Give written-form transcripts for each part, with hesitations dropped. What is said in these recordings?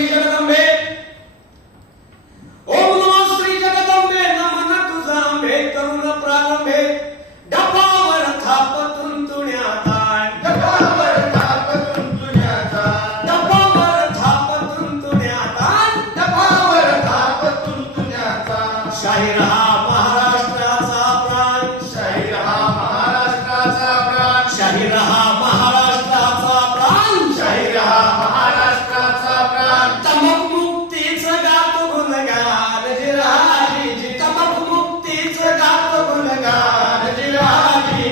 श्री जगदंबे, ओम नमो श्री जगदंबे, नमन तुझा आंबे, तरुण प्रारंभे, डपावर थाप तुंतुण्याचा, डपावर थाप तुंतुण्याचा, डपावर थाप तुंतुण्याचा, डपावर थाप तुंतुण्याचा. शाहीर हा महाराष्ट्राचा प्राण, शाहीर हा महाराष्ट्राचा प्राण, शाहीर हा महाराष्ट्राचा प्राण, शाहीर हा महाराष्ट्राचा प्राण. तंबाखू मुक्तीचं गातो गुणगान जिराजी जी, तंबाखू मुक्तीचं गातो गुणगान जिराजी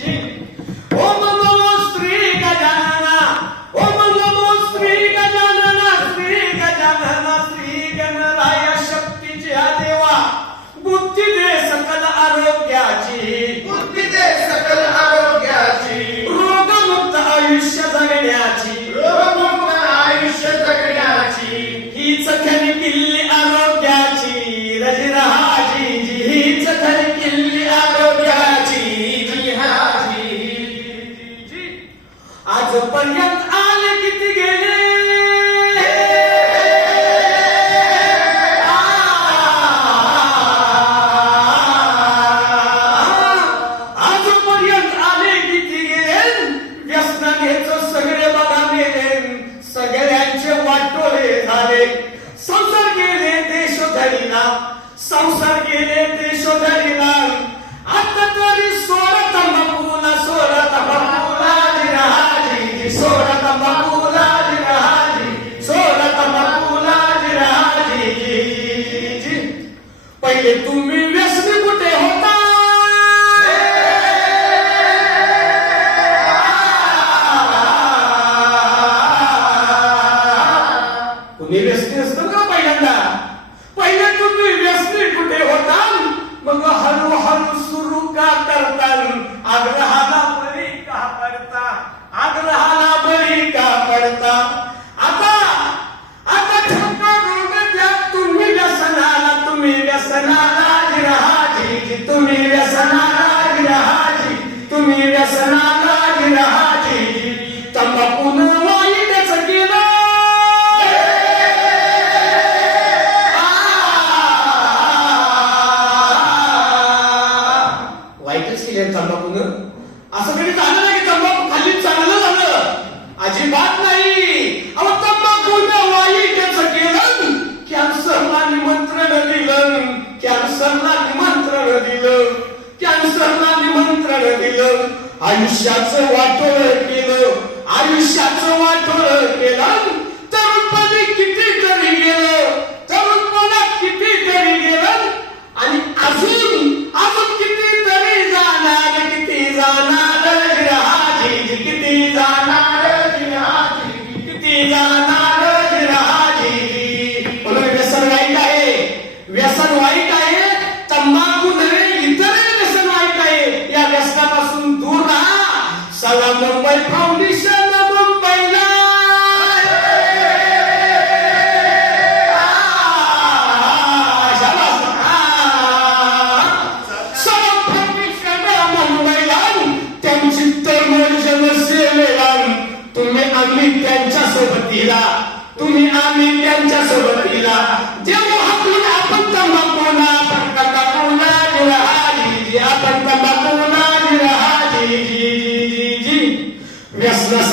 जी. ओम नमो श्री गजानना, ओम नमो श्री गजानना, श्री गजानना, श्री गणराय शक्तीच्या देवा, बुद्धी दे सकल आरोग्याची, बुद्धी दे सकल आरोग्याची, रोगमुक्त आयुष्य जगण्याची, रोगमुक्त आयुष्य जगण्याची. हीच खरी किल्ली आरोग्याची रजराजी जी, हीच खरी किल्ली आरोग्याची जिहाजी जी. आजपर्यंत आले किती गेले, आजपर्यंत आले किती गेले, व्यसनानेच सगळे बघा मेले, सगळ्यांचे वाटोळे झाले. संसार गेले देश धरीला, संसार गेले देश धरीला, आता तरी सोड तंबाखूला, सोड तंबाखूला जिराजी, सोड तंबाखूला जिराजी, सोड तंबाखूला जिराजी. पहिले तुम्ही व्यसनी कुठे होता, तुम्ही व्यसनी असतो का पहिल्यांदा, पहिले तुम्ही व्यसनी कुठे होता, मग हळूहळू सुरू का करता, आग्रहाला बळी का पडता, आग्रहाला बळी का पडता. आता आता ठोका रोग द्या तुम्ही व्यसनाला, तुम्ही व्यसनाला जिराजी जी, तुम्ही व्यसनाला जिराजी, तुम्ही व्यसनाला जिराजी जी. तंबाखूनं वाईटच केलं, वाईटच केले तंबाखूनं. असं कधी झालं नाही की तंबाखू खाली चांगलं झालं, अजिबात नाही. अहो तंबाखूनं वाईटच केलं, कॅन्सरला निमंत्रण दिलं, कॅन्सरला निमंत्रण दिलं, कॅन्सरला निमंत्रण दिलं. आयुष्याचं वाटोळं केलं, आयुष्याचं वाटोळं केलं. तरुणपणी किती तरी गेलं, तरुणपणात किती तरी गेलं, आणि अजून अजून किती तरी जाणार, किती जाणार जिराजी, किती जाणार जिराजी, किती जाणार जिराजी. म्हणून व्यसन वाईट आहे, व्यसन वाईट आहे, तंबाखू नव्हे इतरही व्यसन वाईट आहे. या व्यसनापासून दूर राहा. सलाम मुंबई फाउंडेशन मुंबईला, त्यांची तळमळ सेवेला, तुम्ही आम्ही त्यांच्या सोबतीला, तुम्ही आम्ही त्यांच्या सोबतीला. जेव्हा हाकून आपण तंबाखूला, आपण तंबाखूला जिराजी, आपण तंबाखूला जिराजी जी. व्यसनाचा